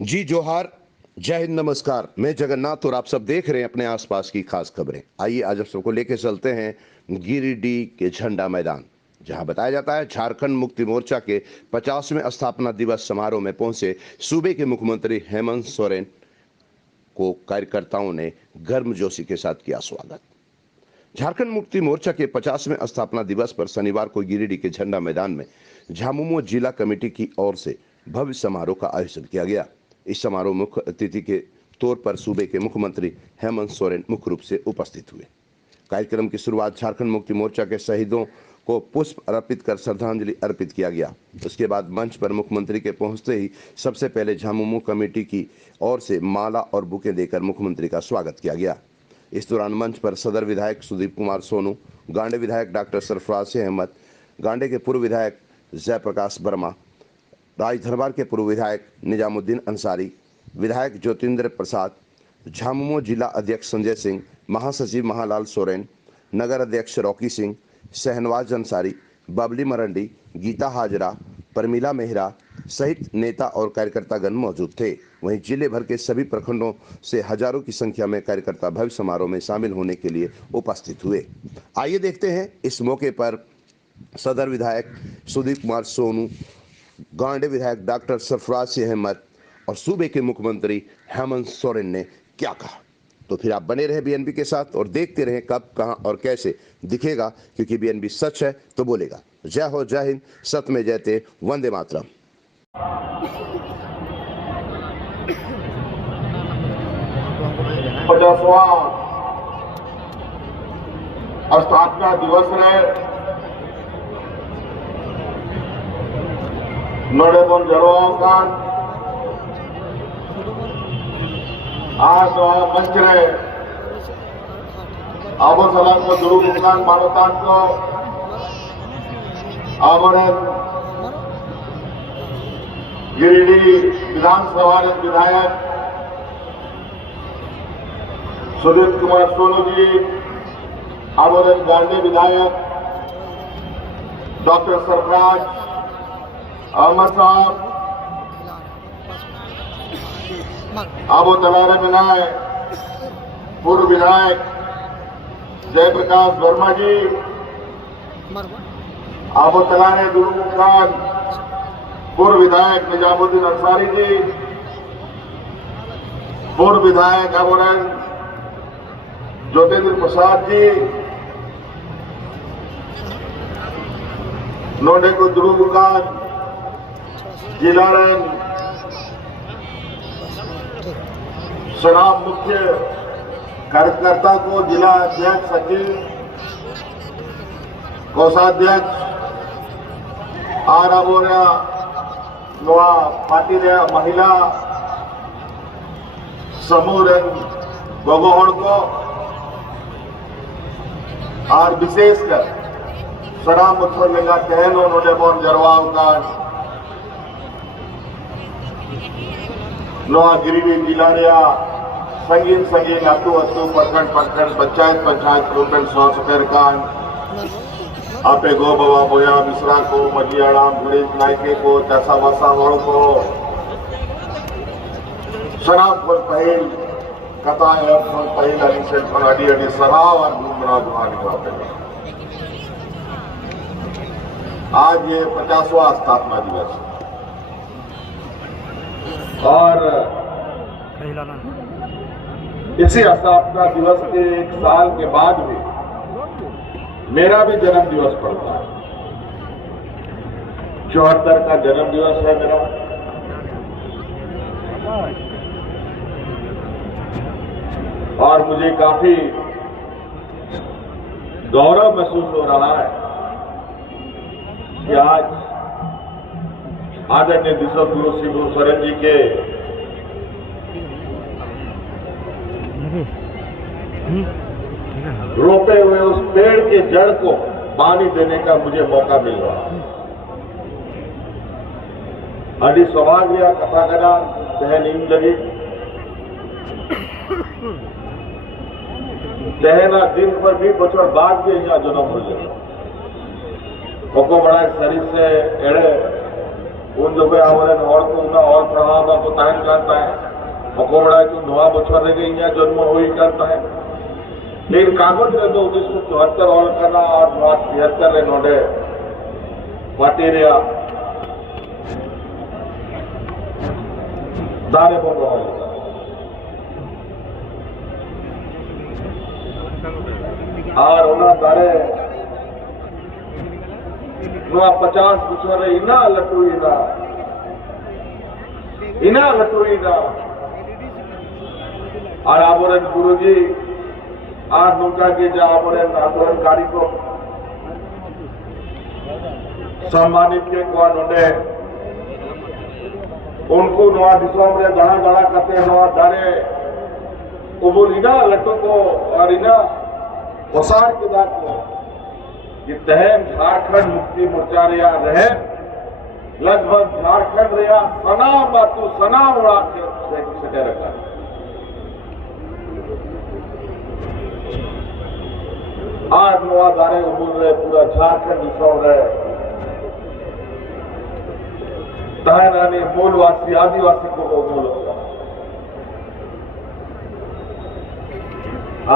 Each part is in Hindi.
जी जोहार, जय हिंद, नमस्कार। मैं जगन्नाथ और आप सब देख रहे हैं अपने आसपास की खास खबरें। आइए आज आप सबको लेके चलते हैं गिरिडीह के झंडा मैदान, जहां बताया जाता है झारखंड मुक्ति मोर्चा के 50वें स्थापना दिवस समारोह में पहुंचे सूबे के मुख्यमंत्री हेमंत सोरेन को कार्यकर्ताओं ने गर्मजोशी के साथ किया स्वागत। झारखंड मुक्ति मोर्चा के 50वें स्थापना दिवस पर शनिवार को गिरिडीह के झंडा मैदान में झामुमो जिला कमेटी की ओर से भव्य समारोह का आयोजन किया गया। इस समारोह में मुख्य अतिथि के तौर पर सूबे के मुख्यमंत्री हेमंत सोरेन मुख्य रूप से उपस्थित हुए। कार्यक्रम की शुरुआत झारखंड मुक्ति मोर्चा के शहीदों को पुष्प अर्पित कर श्रद्धांजलि अर्पित किया गया। उसके बाद मंच पर मुख्यमंत्री के पहुंचते ही सबसे पहले झामुमो कमेटी की ओर से माला और बुके देकर मुख्यमंत्री का स्वागत किया गया। इस दौरान मंच पर सदर विधायक सुदीप कुमार सोनू, गांडे विधायक डॉक्टर सरफराज अहमद, गांडे के पूर्व विधायक जयप्रकाश वर्मा, राजधरवार के पूर्व विधायक निजामुद्दीन अंसारी, विधायक ज्योतिंद्र प्रसाद, झामुमो जिला अध्यक्ष संजय सिंह, महासचिव महालाल सोरेन, नगर अध्यक्ष रॉकी सिंह, शहनवाज अंसारी, बबली मरंडी, गीता हाजरा, परमिला मेहरा सहित नेता और कार्यकर्तागण मौजूद थे। वहीं जिले भर के सभी प्रखंडों से हजारों की संख्या में कार्यकर्ता भव्य समारोह में शामिल होने के लिए उपस्थित हुए। आइए देखते हैं इस मौके पर सदर विधायक सुदीप कुमार सोनू, गांडे विधायक डॉक्टर सरफराज अहमद और सूबे के मुख्यमंत्री हेमंत सोरेन ने क्या कहा। तो फिर आप बने रहे बीएनबी के साथ और देखते रहे कब, कहां और कैसे दिखेगा, क्योंकि बीएनबी सच है तो बोलेगा। जय हो, जय हिंद, सत्य में जयते, वंदे मातरम। 50वां स्थापना दिवस है। नोडे बन जरवाओं का आज मंच रहे आबो सलाम को दुरुग मुकान मानवतान को आबोरे गिरिडीह विधानसभा विधायक सुदीप कुमार सोनू जी, आबोरे गांधी विधायक डॉक्टर सरफराज अहमद साहब, आबो तलारा विनाय पूर्व विधायक जयप्रकाश वर्मा जी, आबो तलारे दुरुग मुकान पूर्व विधायक निजामुद्दीन अंसारी जी, पूर्व विधायक आबोरन ज्योतिंद्र प्रसाद जी, नोडे को दुरुग मुकान जिला शराब मुख्य कार्यकर्ता को जिला अध्यक्ष, सचिव, कोषाध्यक्ष आर बोरा नोआ पार्टी महिला समूह गोगोहड़ को और विशेषकर शराब मुख्य लेगा तहनो नोडे बोन जरवाओं का नोआ गिरिडीह जिला रे संगीन संगीन अतु अतु प्रखंड प्रखंड पंचायत रूपन सौसकर का आपे गो बवा बोया मिश्रा को मजियाड़ाम गणेश नायके को चासा वासा वालों को शराब पर पहल कथा है पहल अनिश्चित पर अड़ी अड़ी सराव और गुमराह जुहानी आज ये 50वां स्थापना दिवस और इसी स्थापना दिवस के एक साल के बाद भी मेरा भी जन्म दिवस पड़ता है। 74 का जन्म दिवस है मेरा। और मुझे काफी गौरव महसूस हो रहा है कि आज आदरणीय विश्वगुरु श्री गुरु सोरेन जी के रोपे हुए उस पेड़ के जड़ को पानी देने का मुझे मौका मिल रहा है। अड़ी सौभाग्य कथा करा तह नीम लगी तहना दिन पर भी बचर बाद के यहाँ जन्म हो जाए। बड़ा शरीर से एड़े उन जगह आवरे और तो उना और प्रभाव को तान करता है मकोबड़ा तो नवा बछर रह गई है जन्म हो ही करता है लेकिन कागज रहे तो 1974 और करना और 1973 रे नोडे वाटेरिया दारे बोल रहा है और उना दारे नुआ 50 बछर इना लटुईना और आबोरन गुरुजी आज नौका के जा आबोरन गाड़ी को सम्मानित के कौन होने उनको नवा दिशा में गड़ा गड़ा करते हैं नवा दारे उबुल इना लटू को और इना वसार के दाग को ये तहम झारखंड मुक्ति मोर्चा रिया रहे लगभग झारखंड रिया सना बातू सना उड़ा के सटे रखा आज नवा दारे उबुल रहे पूरा झारखंड दिशा रहे तहनानी मूलवासी आदिवासी को उबुल होगा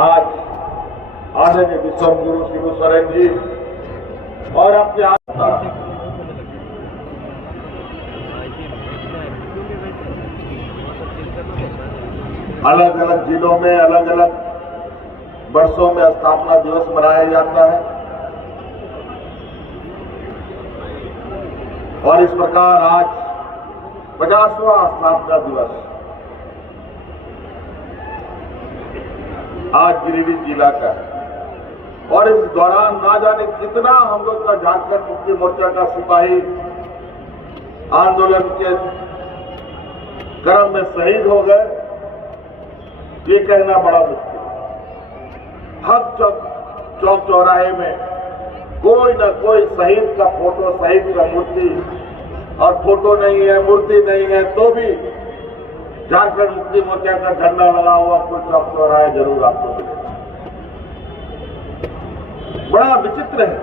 आज आदरणीय विश्व गुरु शिबू सोरेन जी और अपने आस्था अलग अलग जिलों में अलग अलग वर्षों में स्थापना दिवस मनाया जाता है और इस प्रकार आज 50वां स्थापना दिवस आज गिरिडीह जिला का है और इस दौरान ना जाने कितना हम लोग का झारखंड मुक्ति मोर्चा का सिपाही आंदोलन के क्रम में शहीद हो गए ये कहना बड़ा मुश्किल है। हर चौक चौराहे में कोई न कोई शहीद का फोटो शहीद का मूर्ति और फोटो नहीं है मूर्ति नहीं है तो भी झारखंड मुक्ति मोर्चा का झंडा लगा हुआ कोई चौक चौराहे जरूर आपको मिलेगा। बड़ा विचित्र है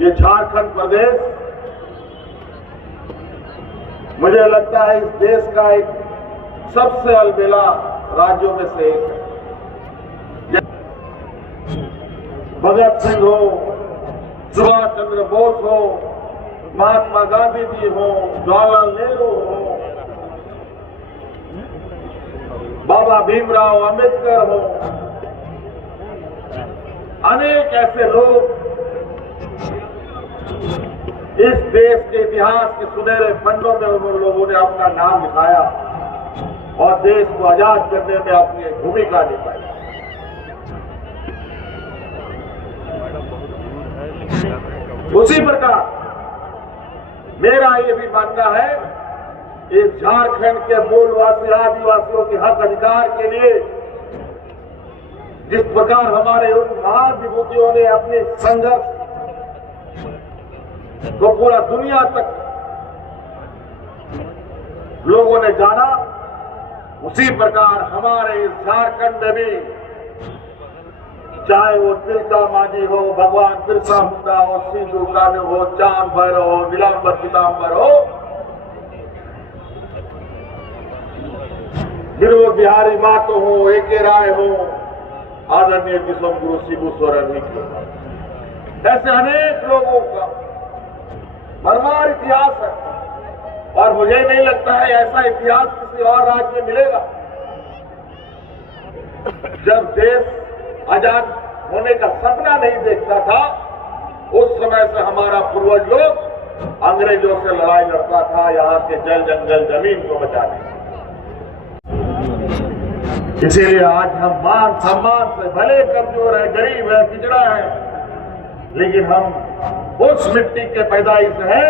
ये झारखंड प्रदेश मुझे लगता है इस देश का एक सबसे अलबेला राज्यों में से एक है। भगत सिंह हो सुभाष चंद्र बोस हो महात्मा गांधी जी हो जवाहरलाल नेहरू हो बाबा भीमराव अंबेडकर हो अनेक ऐसे लोग इस देश के इतिहास के सुनहरे पन्नों में उन लोगों ने अपना नाम लिखाया और देश को आजाद करने में अपनी भूमिका निभाई। उसी प्रकार मेरा ये भी मानना है इस झारखंड के मूलवासी आदिवासियों के हक अधिकार के लिए जिस प्रकार हमारे उन महान विभूतियों ने अपने संघर्ष को पूरा दुनिया तक लोगों ने जाना उसी प्रकार हमारे इस झारखंड में भी चाहे वो तिलका मांझी हो भगवान बिरसा मुंडा हो सिंधु कान्हू हो चांद भैरव हो नीलांबर पीतांबर हो फिर वो बिहारी मातो हो एके राय हो आदरणीय विश्व गुरु शिबू सोरेन जी ऐसे अनेक लोगों का भरमार इतिहास है और मुझे नहीं लगता है ऐसा इतिहास किसी और राज्य में मिलेगा। जब देश आजाद होने का सपना नहीं देखता था उस समय से हमारा पूर्वज लोग अंग्रेजों से लड़ाई लड़ता था यहाँ के जल जंगल जमीन को बचाने। इसीलिए आज हम मान सम्मान से भले कमजोर है गरीब है पिछड़ा है लेकिन हम उस मिट्टी के पैदाइश है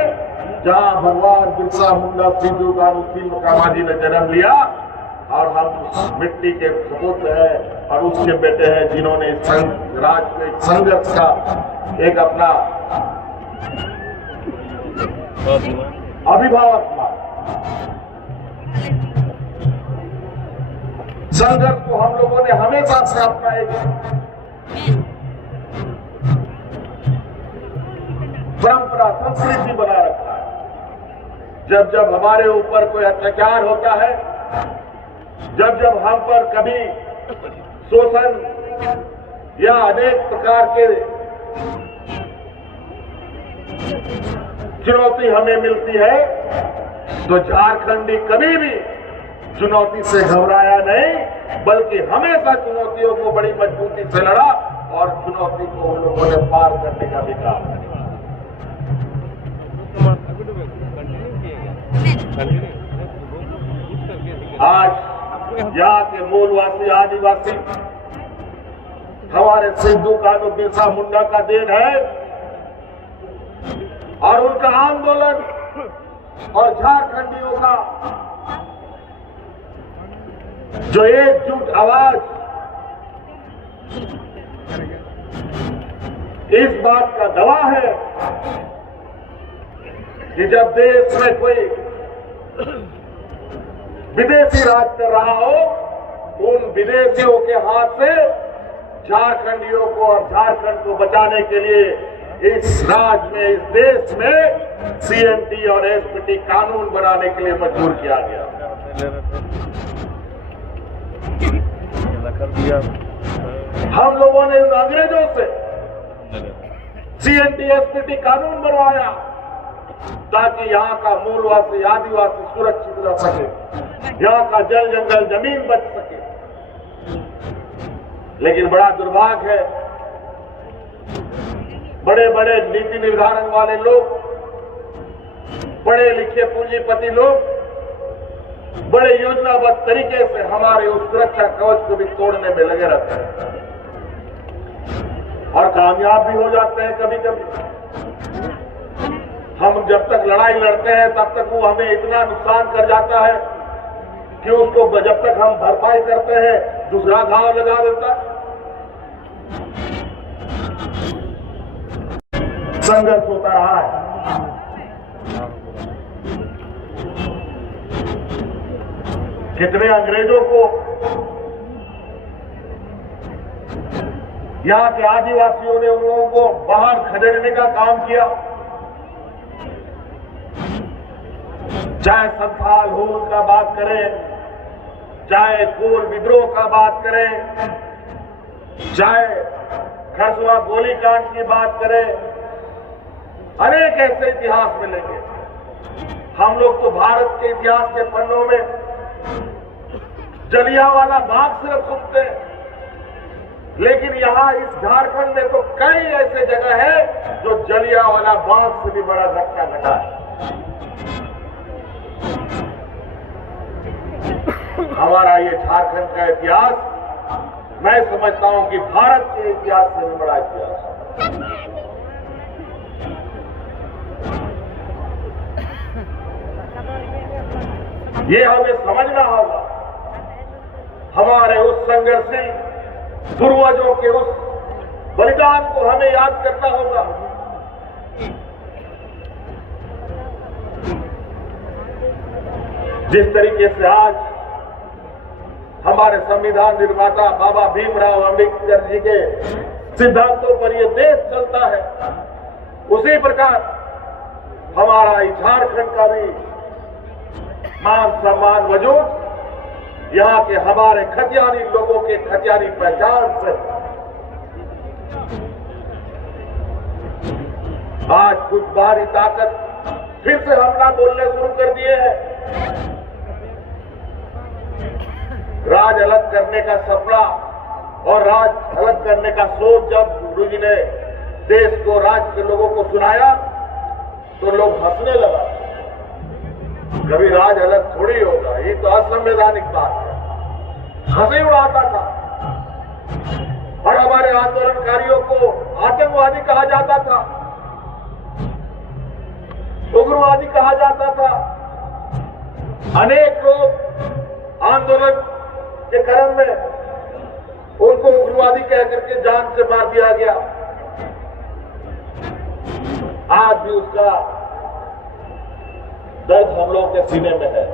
जहां भगवान बिरसा मुंडा सिंधु कान्हू ने जन्म लिया और हम उस मिट्टी के सपूत है और उसके बेटे हैं जिन्होंने राज के संघर्ष का एक अपना अभिभावक संघर्ष को हम लोगों ने हमेशा से अपना एक परंपरा संस्कृति बना रखा है जब जब हमारे ऊपर कोई अत्याचार होता है, जब जब हम पर कभी शोषण या अनेक प्रकार के चुनौती हमें मिलती है, तो झारखंडी कभी भी चुनौती से घबराया नहीं, बल्कि हमेशा चुनौतियों को बड़ी मजबूती से लड़ा और चुनौती को उन लोगों ने पार करने का भी काम किया। आज यहाँ के मूलवासी आदिवासी हमारे सिद्धू कानू बिरसा मुंडा का देन है, और उनका आंदोलन और झारखंडियों का जो एकजुट आवाज इस बात का गवाह है कि जब देश में कोई विदेशी राज कर रहा हो, उन विदेशियों के हाथ से झारखंडियों को और झारखंड को बचाने के लिए इस राज्य में, इस देश में सीएनटी और एसपीटी कानून बनाने के लिए मजबूर किया गया। हम लोगों ने उन अंग्रेजों से सीएनटी एसपीटी कानून बनवाया ताकि यहाँ का मूलवासी आदिवासी सुरक्षित रह सके, यहाँ का जल जंगल जमीन बच सके। लेकिन बड़ा दुर्भाग्य है, बड़े बड़े नीति निर्धारण वाले लोग, पढ़े लिखे पूंजीपति लोग बड़े योजनाबद्ध तरीके से हमारे उस सुरक्षा कवच को भी तोड़ने में लगे रहते हैं और कामयाब भी हो जाते हैं कभी कभी। हम जब तक लड़ाई लड़ते हैं तब तक वो हमें इतना नुकसान कर जाता है कि उसको जब तक हम भरपाई करते हैं दूसरा घाव लगा देता है। संघर्ष होता रहा है। कितने अंग्रेजों को यहाँ के आदिवासियों ने उन लोगों को बाहर खदेड़ने का काम किया, चाहे संथाल हूल का बात करें, चाहे कोल विद्रोह का बात करें, चाहे खरसुआ गोलीकांड की बात करें, अनेक ऐसे इतिहास मिलेंगे। हम लोग तो भारत के इतिहास के पन्नों में जलियांवाला बाग सिर्फ सुनते हैं, लेकिन यहाँ इस झारखंड में तो कई ऐसे जगह है जो जलियांवाला बाग से भी बड़ा धक्का घटा है। हमारा ये झारखंड का इतिहास मैं समझता हूं कि भारत के इतिहास से भी बड़ा इतिहास है। ये हमें समझना होगा, हमारे उस संघर्षशील पूर्वजों के उस बलिदान को हमें याद करना होगा। जिस तरीके से आज हमारे संविधान निर्माता बाबा भीमराव अम्बेडकर जी के सिद्धांतों पर यह देश चलता है, उसी प्रकार हमारा झारखंड का भी मान सम्मान वजूद यहाँ के हमारे खतियानी लोगों के खतियानी पहचान से आज कुछ बाहरी ताकत फिर से हमला बोलने शुरू कर दिए हैं। राज अलग करने का सपना और राज अलग करने का सोच जब गुरु जी ने देश को, राज्य के लोगों को सुनाया तो लोग हंसने लगा। कभी राज अलग थोड़ी होगा, ये तो असंवैधानिक बात है, हंसी उड़ाता था। और हमारे आंदोलनकारियों को आतंकवादी कहा जाता था, उग्रवादी कहा जाता था। अनेक लोग आंदोलन के क्रम में उनको उग्रवादी कह करके जान से मार दिया गया। आज भी उसका दर्द हम लोगों के सीने में है।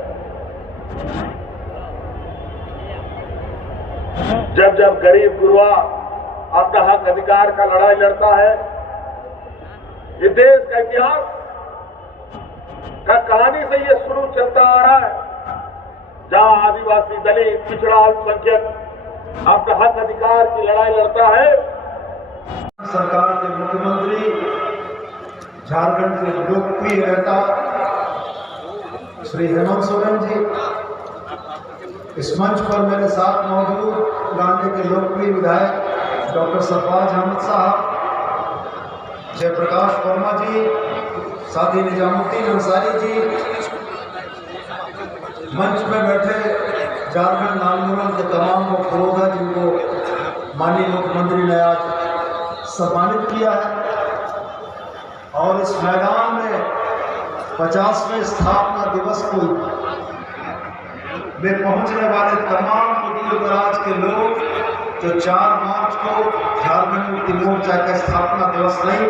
जब जब गरीब गुरुआ अपना हक अधिकार का लड़ाई लड़ता है, ये देश का इतिहास का कहानी से ये शुरू चलता आ रहा है, जहां आदिवासी, दलित, पिछड़ा, अल्पसंख्यक अपने हक अधिकार की लड़ाई लड़ता है। सरकार के मुख्यमंत्री, झारखंड के लोकप्रिय नेता श्री हेमंत सोरेन जी, इस मंच पर मेरे साथ मौजूद गांधी के लोकप्रिय विधायक डॉक्टर सरफराज अहमद साहब, जयप्रकाश वर्मा जी, साथी निजामुद्दीन अंसारी जी, मंच में बैठे झारखंड आंदोलन के तमाम पुरोधा जिनको माननीय मुख्यमंत्री ने आज सम्मानित किया है, और इस मैदान में 50वें स्थापना दिवस को में पहुंचने वाले तमाम दूर दराज के लोग जो 4 मार्च को झारखंड मुक्ति मोर्चा का स्थापना दिवस नहीं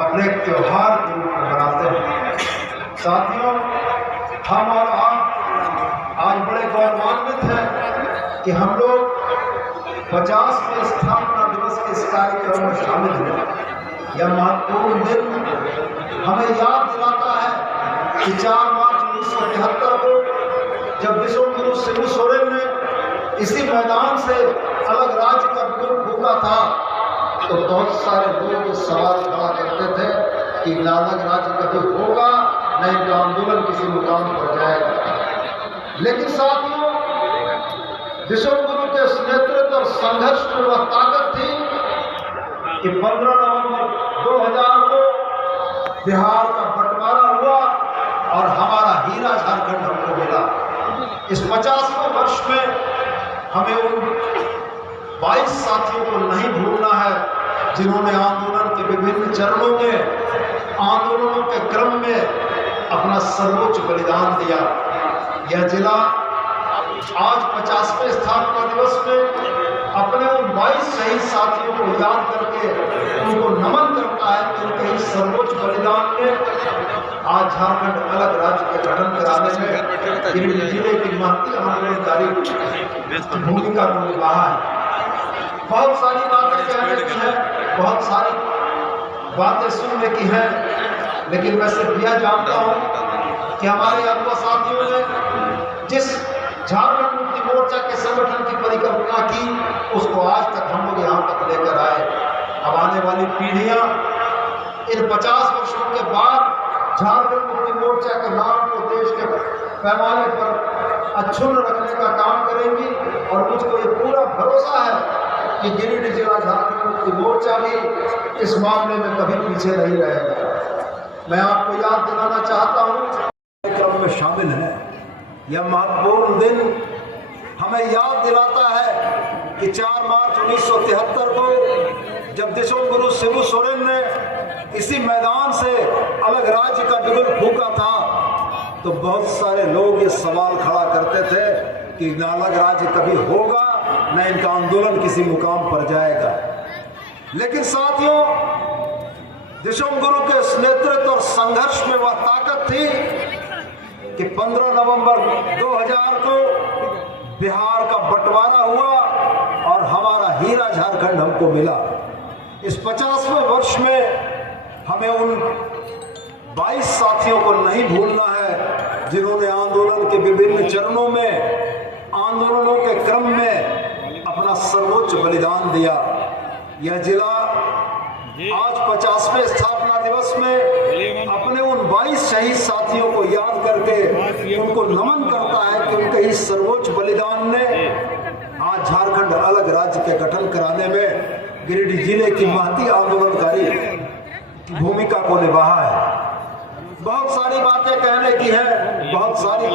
अपने एक त्योहार के रूप में मनाते हैं। साथियों, हम और आप आज बड़े गौरवान्वित हैं कि हम लोग 50वें स्थापना दिवस के इस कार्यक्रम में शामिल हुए। यह महत्वपूर्ण दिन हमें याद दिलाता है कि 4 मार्च 1973 को जब विश्व गुरु शिबू सोरेन ने इसी मैदान से अलग राज्य का बिगुल फूंका था, तो बहुत सारे लोग ये सवाल खड़ा करते थे कि अलग राज्य कभी होगा, नहीं तो आंदोलन किसी मुकाम पर जाएगा। लेकिन साथियों, विश्व गुरु के नेतृत्व और संघर्ष में वह ताकत थी कि 15 नवंबर 2000 को बिहार का बंटवारा हुआ और हमारा हीरा झारखंड हमको मिला। इस 50वें वर्ष में हमें उन 22 साथियों को नहीं भूलना है जिन्होंने आंदोलन के विभिन्न चरणों में, आंदोलनों के क्रम में अपना सर्वोच्च बलिदान दिया। यह जिला आज 50वें स्थापना दिवस में अपने उन 22 शहीद साथियों को याद करके उनको नमन करता है कि उनके इस सर्वोच्च बलिदान में आज झारखंड अलग राज्य के गठन कराने में गिरिडीह जिले की महती आंदोलनकारी भूमिका को निभाया है। बहुत सारी बातें कहने की हैं, बहुत सारी बातें सुनने की हैं, लेकिन मैं सिर्फ यह जानता हूँ कि हमारे युवा साथियों ने जिस झारखंड मुक्ति मोर्चा के संगठन की परिकल्पना की, उसको आज तक हम लोग यहाँ तक लेकर आए। अब आने वाली पीढ़ियां इन 50 वर्षों के बाद झारखंड मुक्ति मोर्चा के नाम को देश के पैमाने पर अक्षुण्ण रखने का काम करेंगी, और मुझको ये पूरा भरोसा है कि गिरिडीह जिला झारखंड मुक्ति मोर्चा भी इस मामले में कभी पीछे नहीं रहेगा। मैं आपको याद दिलाना चाहता हूँ कार्यक्रम में शामिल है। यह महत्वपूर्ण दिन हमें याद दिलाता है कि 4 मार्च 1973 को जब विश्वगुरु शिबू सोरेन ने इसी मैदान से अलग राज्य का बिगुल फूंका था, तो बहुत सारे लोग ये सवाल खड़ा करते थे कि अलग राज्य कभी होगा, न इनका आंदोलन किसी मुकाम पर जाएगा। लेकिन साथियों, विश्वगुरु के नेतृत्व और संघर्ष में वह ताकत थी कि 15 नवंबर 2000 को बिहार का बंटवारा हुआ और हमारा हीरा झारखंड हमको मिला। इस 50वें वर्ष में हमें उन 22 साथियों को नहीं भूलना है जिन्होंने आंदोलन के विभिन्न चरणों में, आंदोलनों के क्रम में अपना सर्वोच्च बलिदान दिया। यह जिला आज 50वें स्थापना दिवस में अपने उन 22 शहीद साथियों को याद करके उनको नमन करता है कि उनके इस सर्वोच्च बलिदान ने आज झारखंड अलग राज्य के गठन कराने में गिरिडीह जिले की महती आंदोलनकारी भूमिका को निभाया है। बहुत सारी बातें कहने की है, बहुत सारी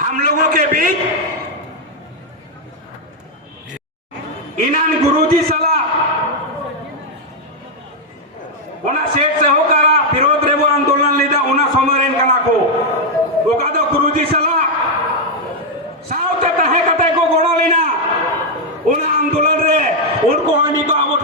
हम लोगों के बीच इनान गुरुजी सला उना सेठ से होकर विरोध रेबो आंदोलन लेदा उना सोमरेन कना को ओका दो गुरुजी सला साउते तहे कते को गोणो लेना उना आंदोलन रे उनको हनी तो अब